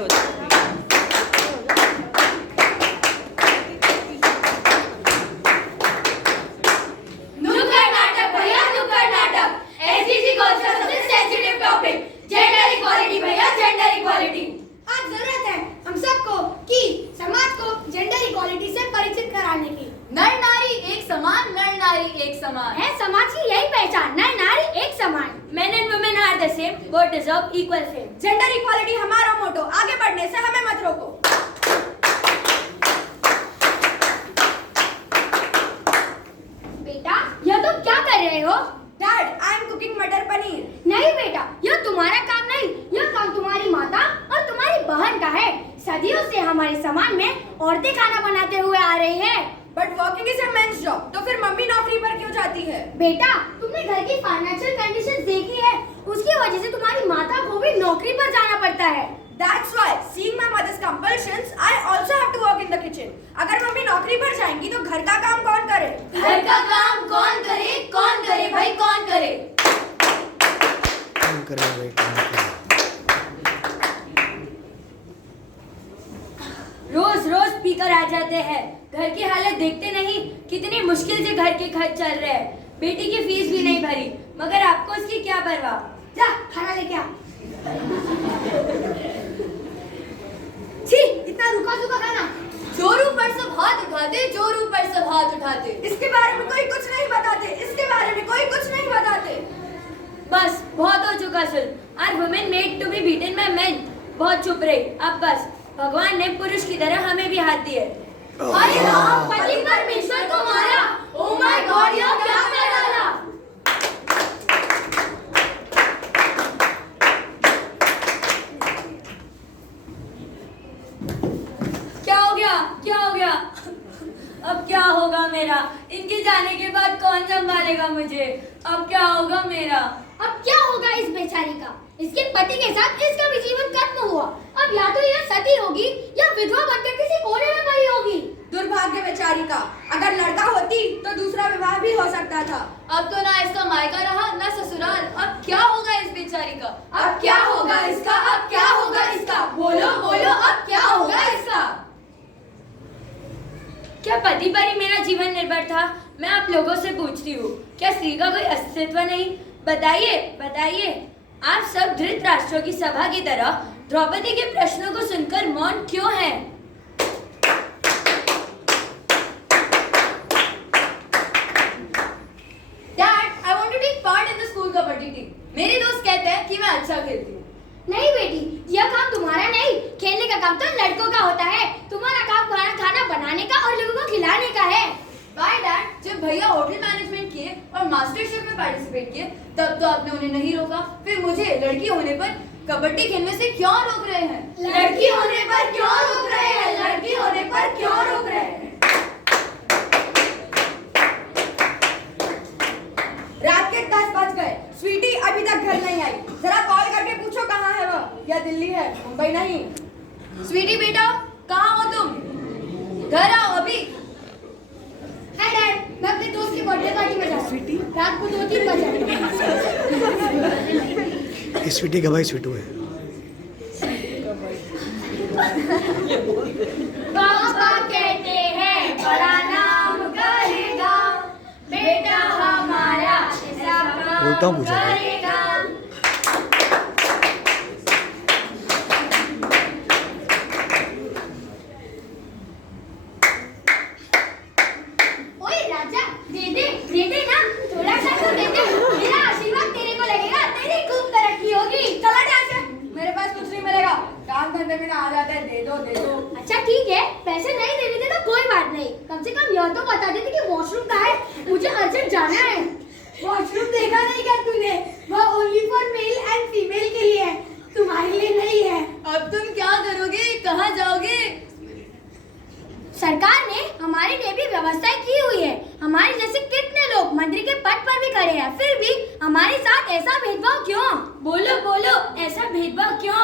हो जाए। नुक्कड़ नाटक भैया, नुक्कड़ नाटक। एसजीजी गोल्स का सबसे सेंसिटिव टॉपिक, जेंडर इक्वालिटी भैया, जेंडर इक्वालिटी। आज जरूरत है हम सबको कि समाज को जेंडर इक्वालिटी से परिचित कराने की। नर नारी एक समान, नर नारी एक समान है समाज की यही पहचान, नर नारी एक समान। Men and women are the same, both deserve equal fame. Gender equality हमारा मोटो, आगे बढ़ने से हमें मत रोको। बेटा, यह तुम क्या कर रहे हो? डैड, आई एम कुकिंग मटर पनीर। नहीं बेटा, यह तुम्हारा काम नहीं, यह काम तुम्हारी माता और तुम्हारी बहन का है। सदियों से हमारे समाज में औरतें खाना बनाते हुए आ रही है। But working is a men's job, तो फिर मम्मी नौकरी पर क्यों जाती है? बेटा, तुमने घर की फाइनेंशियल कंडीशंस देखी है, उसकी वजह से तुम्हारी माता को भी नौकरी पर जाना पड़ता है। That's why, seeing my mother's compulsions, I also have to work in the kitchen. अगर मम्मी नौकरी पर जाएंगी तो घर का काम कौन करे? घर का काम कौन करे? कौन करे भाई, कौन करे? कौन करे भाई, कौन करे? रोज रोज स्पीकर आ जाते हैं, घर की हालत देखते नहीं कितनी मुश्किल से घर के खर्च चल रहे हैं। बेटी की फीस भी नहीं भरी, मगर आपको उसकी क्या परवाह? जा खाना लेके आ। छी, इतना रुका सुखा खाना। जोर ऊपर सब हाथ उठाते, जोर ऊपर सब हाथ उठाते। इसके बारे में कोई कुछ नहीं बताते, इसके बारे में कोई कुछ नहीं बताते। बस बहुत हो चुका सुन। Are women made to be beaten by men? बहुत चुप रही, अब बस। भगवान ने पुरुष की तरह हमें भी हाथ दिए। अरे राम, पति परमेश्वर को मारा। ओह माय गॉड, यह क्या कर डाला? क्या हो गया? क्या हो गया? अब क्या होगा मेरा? इनके जाने के बाद कौन संभालेगा मुझे? अब क्या होगा मेरा? अब क्या होगा इस बेचारी का? इसके पति के साथ इसका भी जीवन खत्म हुआ। अब या तो यह सती होगी या विधवा बनकर किसी कोने में पड़ी होगी। दुर्भाग्य बेचारी का। अगर लड़का होती तो दूसरा विवाह भी हो सकता था। अब तो ना इसका मायका रहा ना ससुराल। अब क्या होगा इस बेचारी का? अब क्या होगा इसका? अब क्या होगा इसका? बोलो बोलो, अब क्या होगा इसका? क्या पति पर ही मेरा जीवन निर्भर था? मैं आप लोगों से पूछती हूँ, क्या स्त्री का कोई अस्तित्व नहीं? बताइए बताइए। आप सब धृतराष्ट्र की सभा की तरह द्रौपदी के प्रश्नों को सुनकर मौन क्यों हैं? Dad, I want to take part in the school kabaddi team. मेरे दोस्त कहते हैं कि मैं अच्छा खेलती हूँ। नहीं बेटी, यह काम तुम्हारा नहीं, खेलने का काम तो लड़कों का होता है। तुम्हारा काम खाना बनाने का और लोगों को खिलाने का है। Why Dad? जब भैया होटल मैनेजमेंट किए और मास्टर शेफ में पार्टिसिपेट किए, तब तो आपने उन्हें नहीं रोका। फिर मुझे लड़की होने पर कबड्डी खेलने से क्यों रोक रहे हैं? लड़की होने पर क्यों रोक रहे हैं? लड़की होने पर क्यों रोक रहे हैं? रात के 10 बज गए, स्वीटी अभी तक घर नहीं आई। जरा कॉल करके पूछो कहाँ है वह? या दिल्ली है, मुंबई नहीं। स्वीटी बेटा, कहाँ हो तुम? घर आओ अभी। हाय डैड, मैं अपने दोस्त की बर्थडे पार्टी में जा रहा हूँ। रात को 2-3 बजे। स्वीटी का भाई स्वीटू है। पापा कहते हैं बड़ा नाम करेगा, बेटा हमारा ऐसा बोलता हूँ, काम पूछो। करेगा। ओए राजा, दे दे ना, थोड़ा सा तो दे दे। मेरा आशीर्वाद तेरे को लगेगा, तेरी खूब तरक्की होगी। चला जा से, मेरे पास कुछ नहीं मिलेगा। काम धंधे में ना आ जाते हैं, दे दो। अच्छा ठीक है, पैसे नहीं दे देते तो कोई बात नहीं, कम से कम यह तो बता देते कि वॉशरूम कहाँ है, मुझे अर्जेंट जाना है। वॉशरूम देखा नहीं क्या तूने? वह only for male and female के लिए है, तुम्हारे लिए नहीं है। अब तुम क्या करोगे? कहाँ जाओगे? सरकार ने हमारे लिए भी व्यवस्थाएं की हुई है। हमारे जैसे कितने लोग मंत्री के पद पर भी खड़े हैं, फिर भी हमारे साथ ऐसा भेदभाव क्यों? बोलो बोलो, ऐसा भेदभाव क्यों?